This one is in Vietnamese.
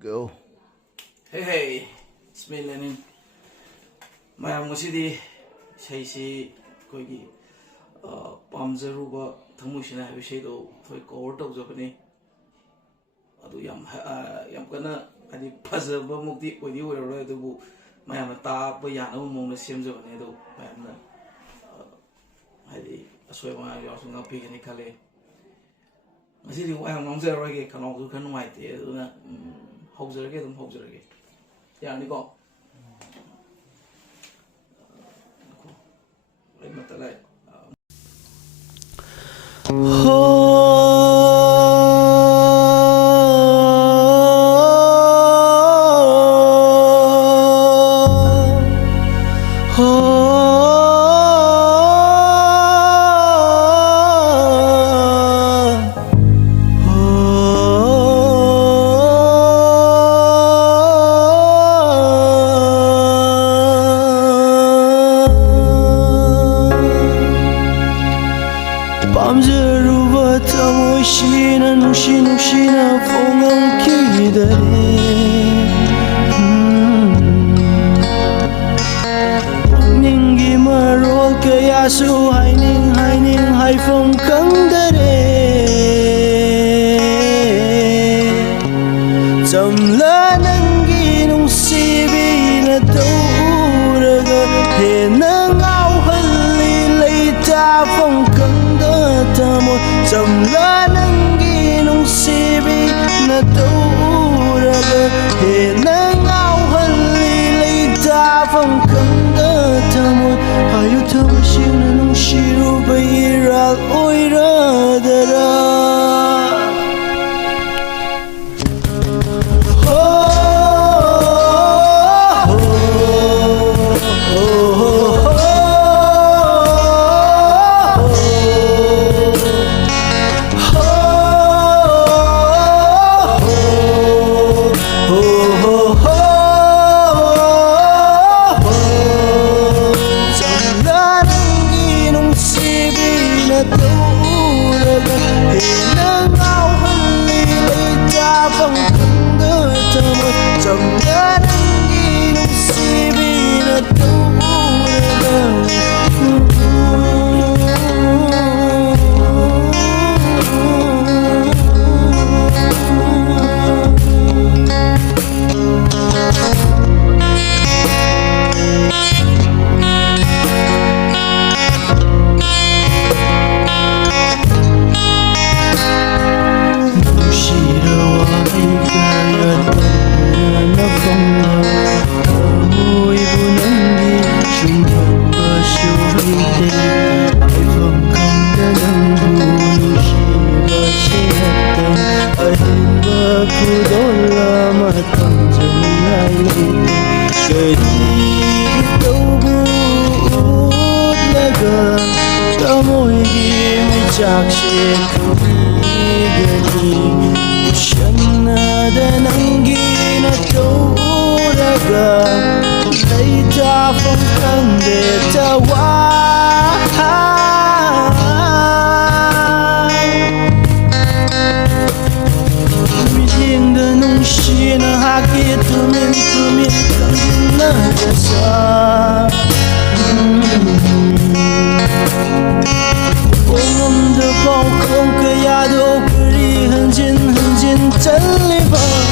Go. Hey, it's me Lenin. mayam ngosidi seisi koigi pamjaruba thamusina ha vishay do thoi cover tawjabani adu yam kana adi phajaba mukti oidi oiroi adubu mayam ta ba yana mongna semjabani adu mayam na hadi asoi ma yasunga pigani khale ngosidi wayam ngomjaroi ge kanong du kan nuaite aduna haujarage dum haujarage yani ko Matalay. 밤새루바 타모시나 누시누시나 퐁ang 기다리 닝기 마롤 kayasu haining haifong kangdare jamla nanggi nungsibi na tauraga henang auhalli leita phong jamla nanggi nungsibi na tauraga henang auhalli leita phong kangda tamot hayu tamashin na nungsiruba iral oiradara Hãy subscribe cho kênh Ghiền Mì Gõ để không bỏ lỡ